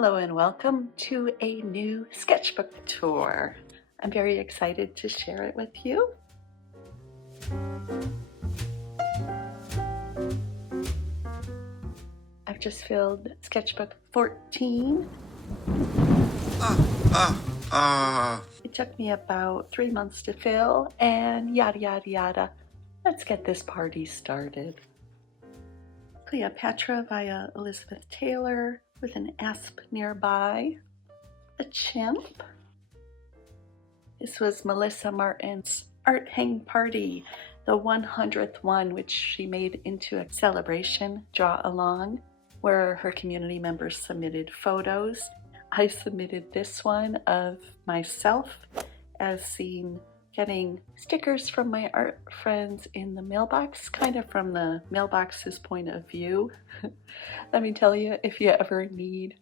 Hello and welcome to a new sketchbook tour. I'm very excited to share it with you. I've just filled sketchbook 14. It took me about 3 months to fill and yada yada yada. Let's get this party started. Cleopatra by Elizabeth Taylor with an asp nearby. A chimp. This was Melissa Martin's art hang party, the 100th one, which she made into a celebration draw along where her community members submitted photos. I submitted this one of myself as seen getting stickers from my art friends in the mailbox, kind of from the mailbox's point of view. Let me tell you, if you ever need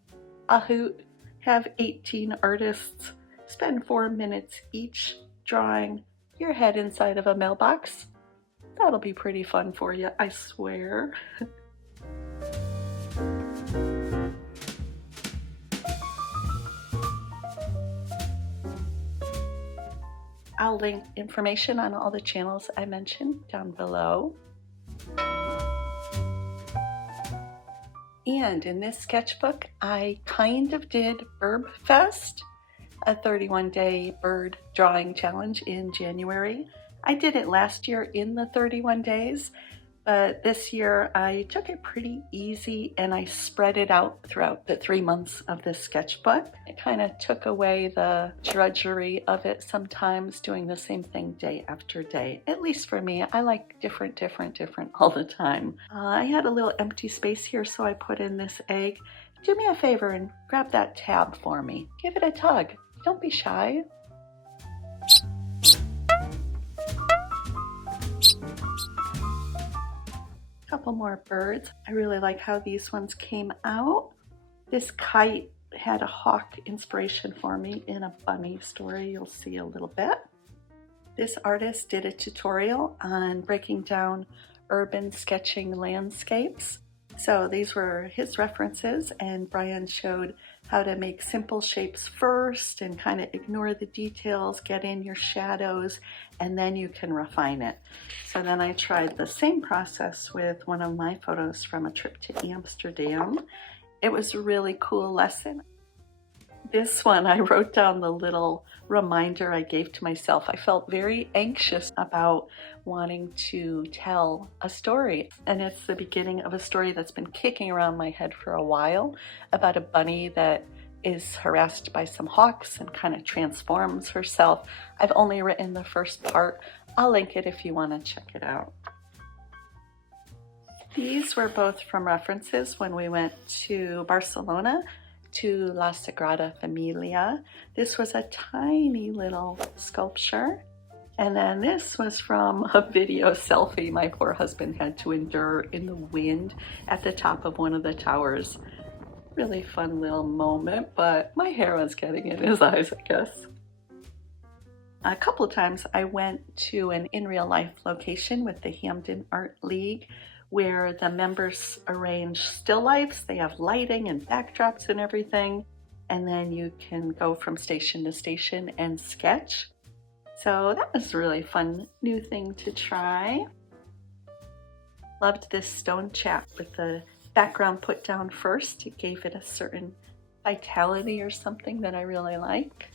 a hoot, have 18 artists spend 4 minutes each drawing your head inside of a mailbox. That'll be pretty fun for you, I swear. I'll link information on all the channels I mentioned down below. And in this sketchbook, I kind of did Birbfest, a 31-day bird drawing challenge in January. I did it last year in the 31 days, but this year I took it pretty easy and I spread it out throughout the 3 months of this sketchbook. It kind of took away the drudgery of it sometimes, doing the same thing day after day. At least for me, I like different all the time. I had a little empty space here, so I put in this egg. Do me a favor and grab that tab for me. Give it a tug. Don't be shy. Couple more birds. I really like how these ones came out. This kite had a hawk inspiration for me in a bunny story you'll see a little bit. This artist did a tutorial on breaking down urban sketching landscapes. So these were his references, and Brian showed how to make simple shapes first and kind of ignore the details, get in your shadows, and then you can refine it. So then I tried the same process with one of my photos from a trip to Amsterdam. It was a really cool lesson. This one, I wrote down the little reminder I gave to myself. I felt very anxious about wanting to tell a story, and it's the beginning of a story that's been kicking around my head for a while about a bunny that is harassed by some hawks and kind of transforms herself. I've only written the first part. I'll link it if you want to check it out. These were both from references when we went to Barcelona to La Sagrada Familia. This was a tiny little sculpture. And then this was from a video selfie my poor husband had to endure in the wind at the top of one of the towers. Really fun little moment, but my hair was getting in his eyes, I guess. A couple times I went to an in real life location with the Hamden Art League, where the members arrange still lifes. They have lighting and backdrops and everything, and then you can go from station to station and sketch. So that was a really fun new thing to try. Loved this stone chap with the background put down first. It gave it a certain vitality or something that I really like.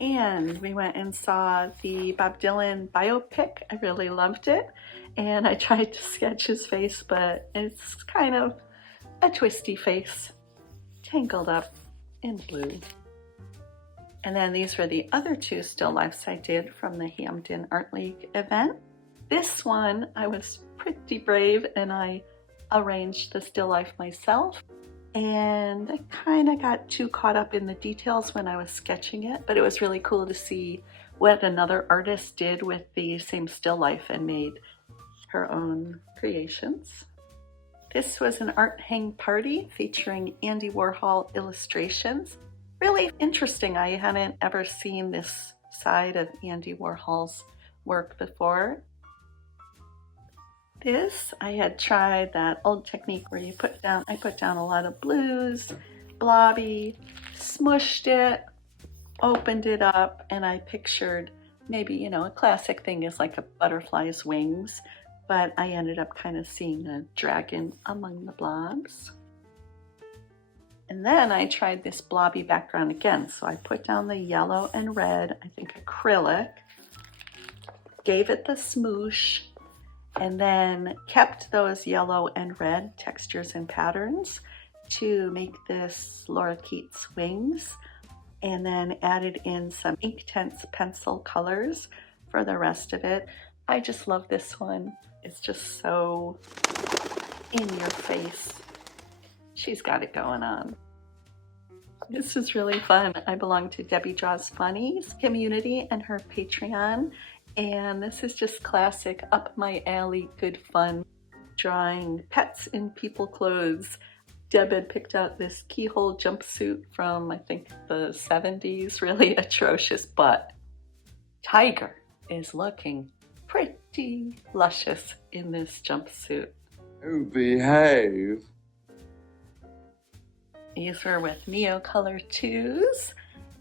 And we went and saw the Bob Dylan biopic. I really loved it. And I tried to sketch his face, but it's kind of a twisty face, tangled up in blue. And then these were the other two still lifes I did from the Hamden Art League event. This one, I was pretty brave and I arranged the still life myself. And I kind of got too caught up in the details when I was sketching it, but it was really cool to see what another artist did with the same still life and made her own creations. This was an art hang party featuring Andy Warhol illustrations. Really interesting. I hadn't ever seen this side of Andy Warhol's work before. This, I had tried that old technique where I put down a lot of blues, blobby, smushed it, opened it up, and I pictured maybe, you know, a classic thing is like a butterfly's wings, but I ended up kind of seeing a dragon among the blobs. And then I tried this blobby background again. So I put down the yellow and red, I think acrylic, gave it the smoosh, and then kept those yellow and red textures and patterns to make this Laura Keats wings, and then added in some Inktense pencil colors for the rest of it. I just love this one. It's just so in your face. She's got it going on. This is really fun. I belong to Debbie Draws Funnies community and her Patreon, and this is just classic up my alley good fun, drawing pets in people clothes. Deb had picked out this keyhole jumpsuit from, I think, the 70s, really atrocious, but Tiger is looking pretty luscious in this jumpsuit. Oh, behave. These were with Neocolor 2s,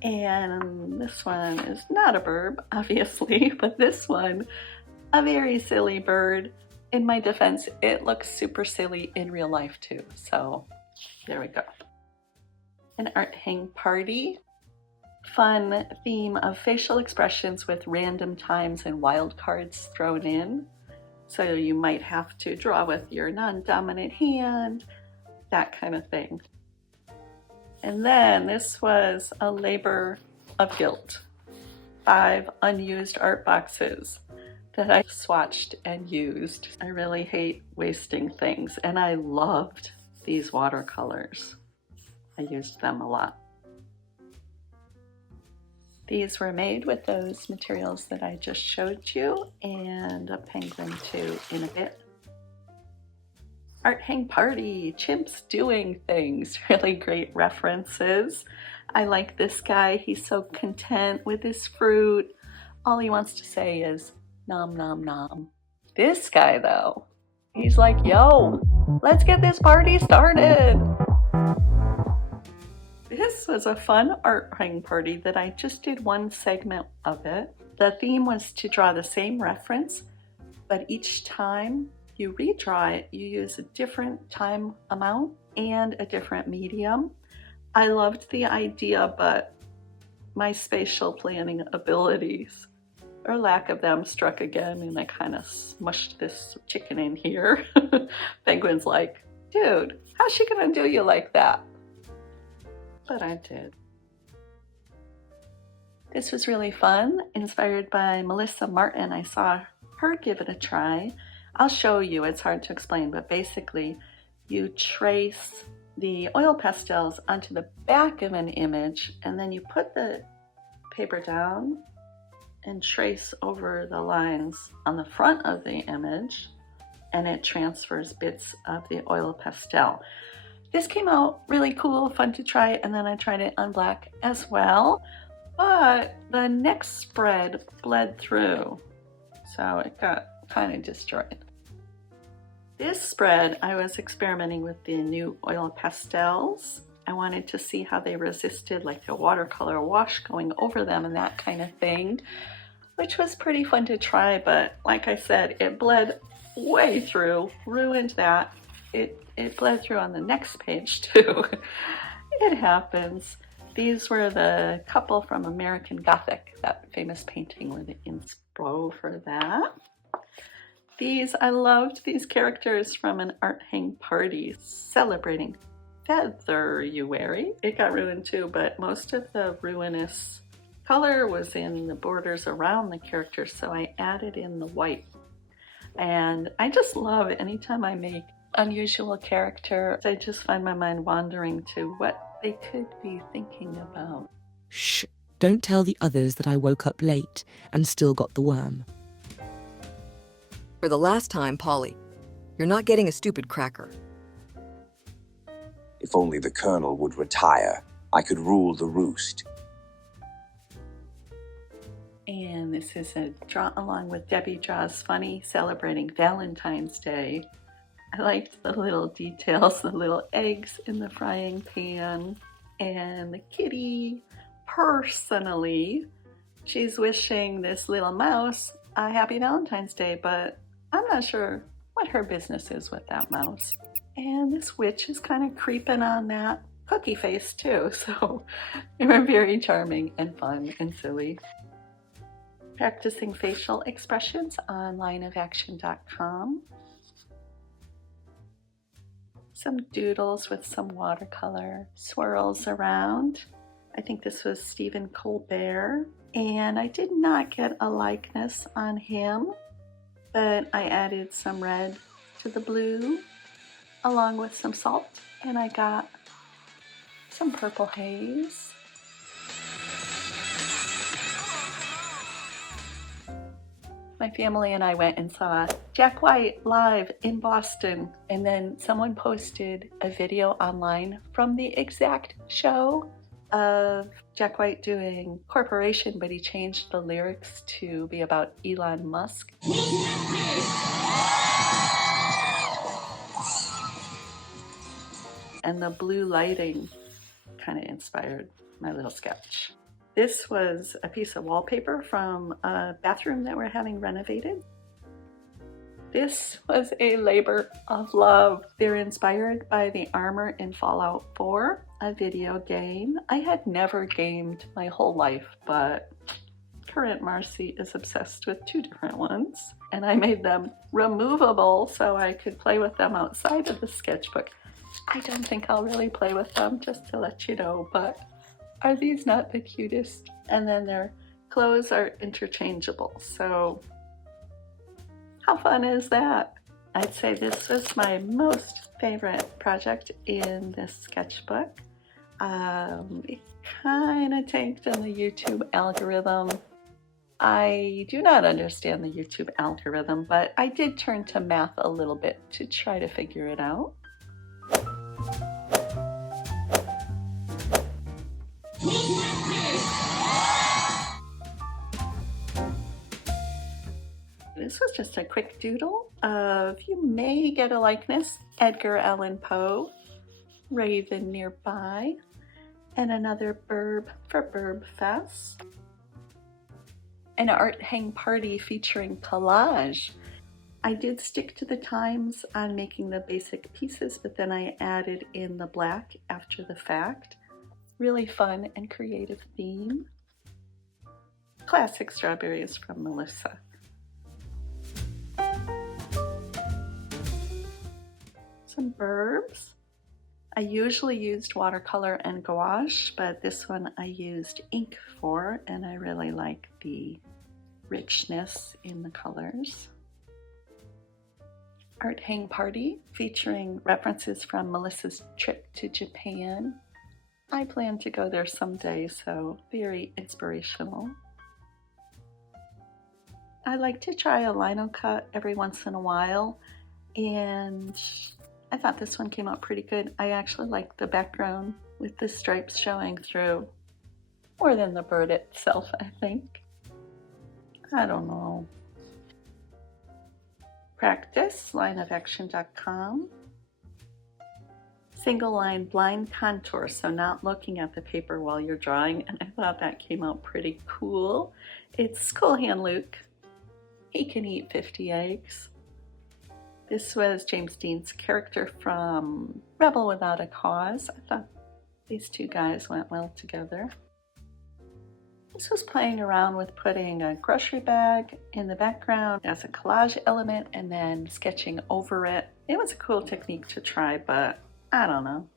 and this one is not a birb, obviously, but this one, a very silly bird. In my defense, it looks super silly in real life too, so there we go. An art hang party. Fun theme of facial expressions with random times and wild cards thrown in. So you might have to draw with your non-dominant hand, that kind of thing. And then this was a labor of guilt. 5 unused art boxes that I swatched and used. I really hate wasting things, and I loved these watercolors. I used them a lot. These were made with those materials that I just showed you, and a penguin too in a bit. Art hang party, chimps doing things, really great references. I like this guy, he's so content with his fruit. All he wants to say is nom nom nom. This guy though, he's like, yo, let's get this party started. This was a fun art hang party that I just did one segment of it. The theme was to draw the same reference, but each time you redraw it, you use a different time amount and a different medium. I loved the idea, but my spatial planning abilities, or lack of them, struck again, and I kind of smushed this chicken in here. Penguin's like, dude, how's she gonna do you like that? But I did. This was really fun, inspired by Melissa Martin. I saw her give it a try. I'll show you, it's hard to explain, but basically you trace the oil pastels onto the back of an image, and then you put the paper down and trace over the lines on the front of the image, and it transfers bits of the oil pastel. This came out really cool, fun to try, and then I tried it on black as well, but the next spread bled through, so it got kind of destroyed. This spread, I was experimenting with the new oil pastels. I wanted to see how they resisted like a watercolor wash going over them and that kind of thing, which was pretty fun to try, but like I said, it bled way through, ruined that. It bled through on the next page too. It happens. These were the couple from American Gothic, that famous painting were the inspo for that. I loved these characters from an art hang party celebrating February. It got ruined too, but most of the ruinous color was in the borders around the characters, so I added in the white. And I just love anytime I make unusual characters, I just find my mind wandering to what they could be thinking about. Shh, don't tell the others that I woke up late and still got the worm. For the last time, Polly, you're not getting a stupid cracker. If only the Colonel would retire, I could rule the roost. And this is a draw along with Debbie Draws Funny celebrating Valentine's Day. I liked the little details, the little eggs in the frying pan, and the kitty. Personally, she's wishing this little mouse a happy Valentine's Day, but I'm not sure what her business is with that mouse. And this witch is kind of creeping on that cookie face too, so they were very charming and fun and silly. Practicing facial expressions on lineofaction.com. Some doodles with some watercolor swirls around. I think this was Stephen Colbert, and I did not get a likeness on him, but I added some red to the blue along with some salt, and I got some purple haze. My family and I went and saw Jack White live in Boston, and then someone posted a video online from the exact show of Jack White doing Corporation, but he changed the lyrics to be about Elon Musk. And the blue lighting kind of inspired my little sketch. This was a piece of wallpaper from a bathroom that we're having renovated. This was a labor of love. They're inspired by the armor in Fallout 4, a video game. I had never gamed my whole life, but current Marcy is obsessed with 2 different ones, and I made them removable so I could play with them outside of the sketchbook. I don't think I'll really play with them, just to let you know, but are these not the cutest? And then their clothes are interchangeable, so how fun is that? I'd say this was my most favorite project in this sketchbook. It kind of tanked in the YouTube algorithm. I do not understand the YouTube algorithm, but I did turn to math a little bit to try to figure it out. This was just a quick doodle of, you may get a likeness, Edgar Allan Poe, Raven nearby, and another birb for Birbfest. An art hang party featuring collage. I did stick to the times on making the basic pieces, but then I added in the black after the fact. Really fun and creative theme. Classic strawberries from Melissa. Some birbs. I usually used watercolor and gouache, but this one I used ink for, and I really like the richness in the colors. Art hang party featuring references from Melissa's trip to Japan. I plan to go there someday, so very inspirational. I like to try a lino cut every once in a while, and I thought this one came out pretty good. I actually like the background with the stripes showing through more than the bird itself, I think. I don't know. Practice, lineofaction.com. Single line blind contour, so not looking at the paper while you're drawing, and I thought that came out pretty cool. It's Cool Hand Luke. He can eat 50 eggs. This was James Dean's character from Rebel Without a Cause. I thought these 2 guys went well together. This was playing around with putting a grocery bag in the background as a collage element and then sketching over it. It was a cool technique to try, but I don't know.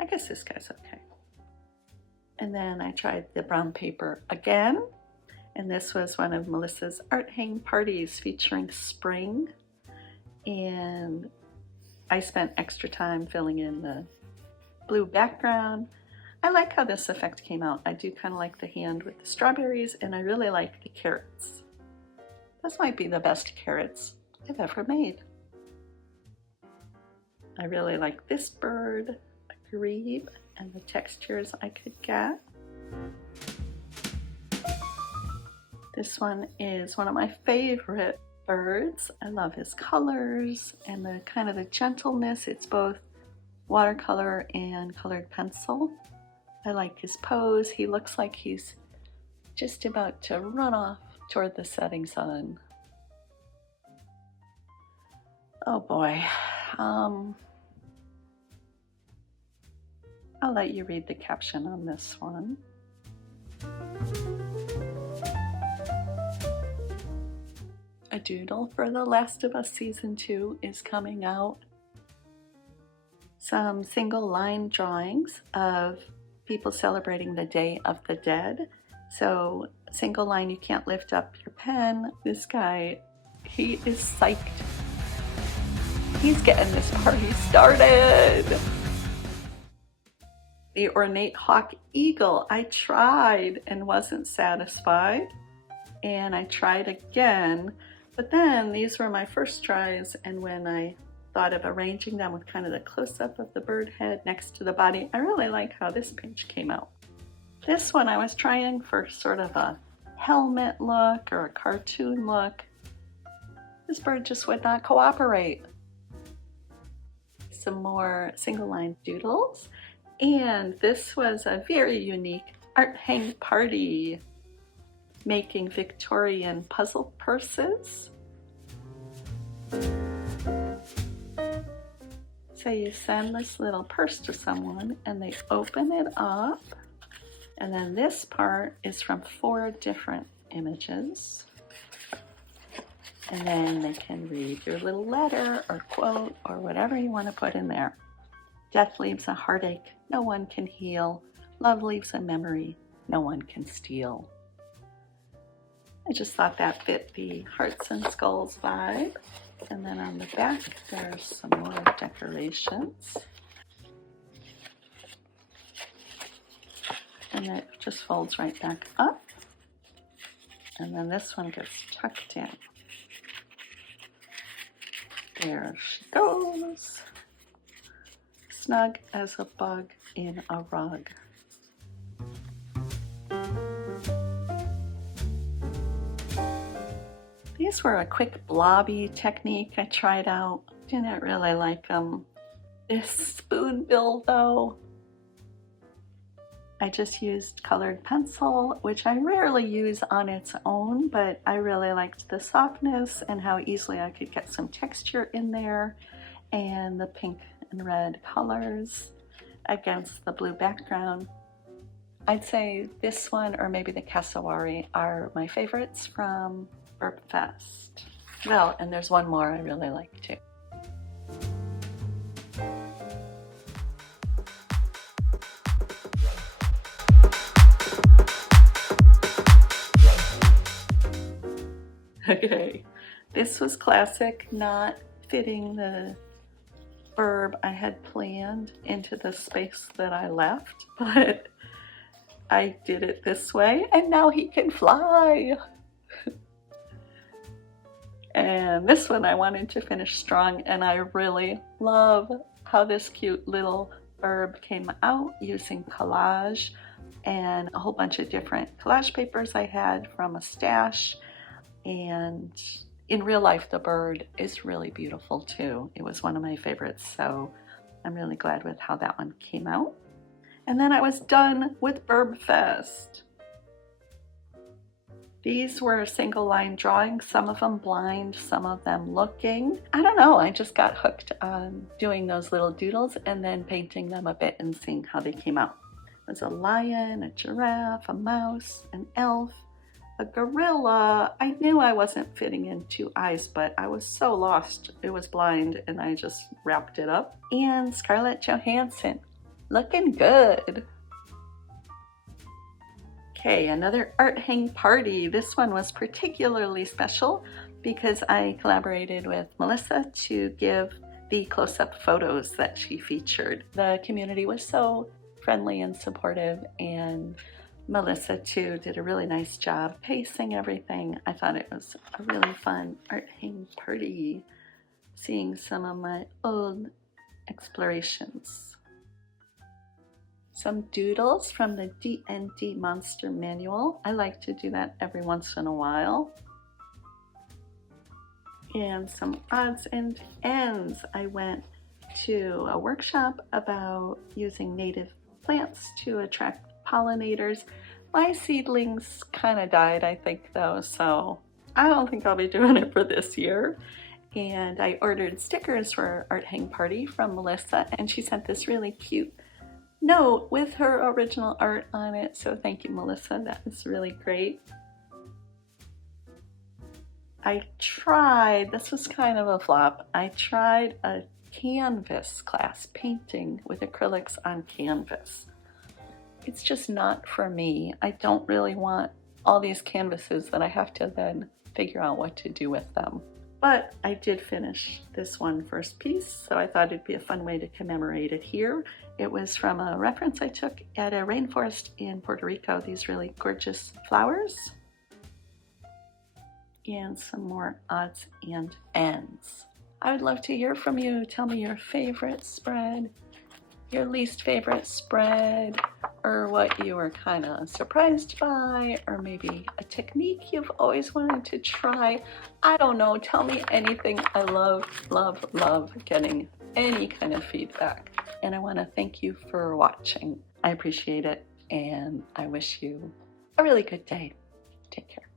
I guess this guy's okay. And then I tried the brown paper again, and this was one of Melissa's art hang parties featuring spring. And I spent extra time filling in the blue background. I like how this effect came out. I do kind of like the hand with the strawberries, and I really like the carrots. This might be the best carrots I've ever made. I really like this bird, a grebe, and the textures I could get. This one is one of my favorite birds. I love his colors and the kind of the gentleness. It's both watercolor and colored pencil. I like his pose. He looks like he's just about to run off toward the setting sun. Oh boy. I'll let you read the caption on this one. A doodle for The Last of Us Season 2 is coming out. Some single line drawings of people celebrating the Day of the Dead. So single line, you can't lift up your pen. This guy, he is psyched. He's getting this party started. The ornate hawk eagle, I tried and wasn't satisfied. And I tried again, but then these were my first tries, and when I thought of arranging them with kind of the close-up of the bird head next to the body, I really like how this page came out. This one I was trying for sort of a helmet look or a cartoon look. This bird just would not cooperate. Some more single line doodles, and this was a very unique art hang party making Victorian puzzle purses. So you send this little purse to someone and they open it up, and then this part is from 4 different images, and then they can read your little letter or quote or whatever you want to put in there. Death leaves a heartache no one can heal. Love leaves a memory no one can steal. I just thought that fit the hearts and skulls vibe. And then on the back, there's some more decorations. And it just folds right back up. And then this one gets tucked in. There she goes. Snug as a bug in a rug. These were a quick blobby technique I tried out. Didn't really like them. This spoonbill though, I just used colored pencil, which I rarely use on its own, but I really liked the softness and how easily I could get some texture in there, and the pink and red colors against the blue background. I'd say this one or maybe the cassowary are my favorites from Birbfest. Well, and there's one more I really like too. Okay, this was classic, not fitting the birb I had planned into the space that I left, but I did it this way, and now he can fly. And this one I wanted to finish strong, and I really love how this cute little birb came out using collage and a whole bunch of different collage papers I had from a stash. And in real life, the bird is really beautiful too. It was one of my favorites, so I'm really glad with how that one came out. And then I was done with Birbfest. These were single line drawings, some of them blind, some of them looking. I don't know, I just got hooked on doing those little doodles and then painting them a bit and seeing how they came out. It was a lion, a giraffe, a mouse, an elf, a gorilla. I knew I wasn't fitting in 2 eyes, but I was so lost. It was blind and I just wrapped it up. And Scarlett Johansson, looking good. Okay, another art hang party. This one was particularly special because I collaborated with Melissa to give the close-up photos that she featured. The community was so friendly and supportive, and Melissa too did a really nice job pacing everything. I thought it was a really fun art hang party, seeing some of my old explorations. some doodles from the D&D Monster Manual. I like to do that every once in a while. And some odds and ends. I went to a workshop about using native plants to attract pollinators. My seedlings kind of died, I think, though, so I don't think I'll be doing it for this year. And I ordered stickers for our art hang party from Melissa, and she sent this really cute note with her original art on it. So thank you, Melissa. That was really great. I tried, this was kind of a flop, I tried a canvas class, painting with acrylics on canvas. It's just not for me. I don't really want all these canvases that I have to then figure out what to do with them. But I did finish this one first piece, so I thought it'd be a fun way to commemorate it here. It was from a reference I took at a rainforest in Puerto Rico, these really gorgeous flowers. And some more odds and ends. I would love to hear from you. Tell me your favorite spread, your least favorite spread, or what you were kind of surprised by, or maybe a technique you've always wanted to try. I don't know, tell me anything. I love, love, love getting any kind of feedback. And I want to thank you for watching. I appreciate it, and I wish you a really good day. Take care.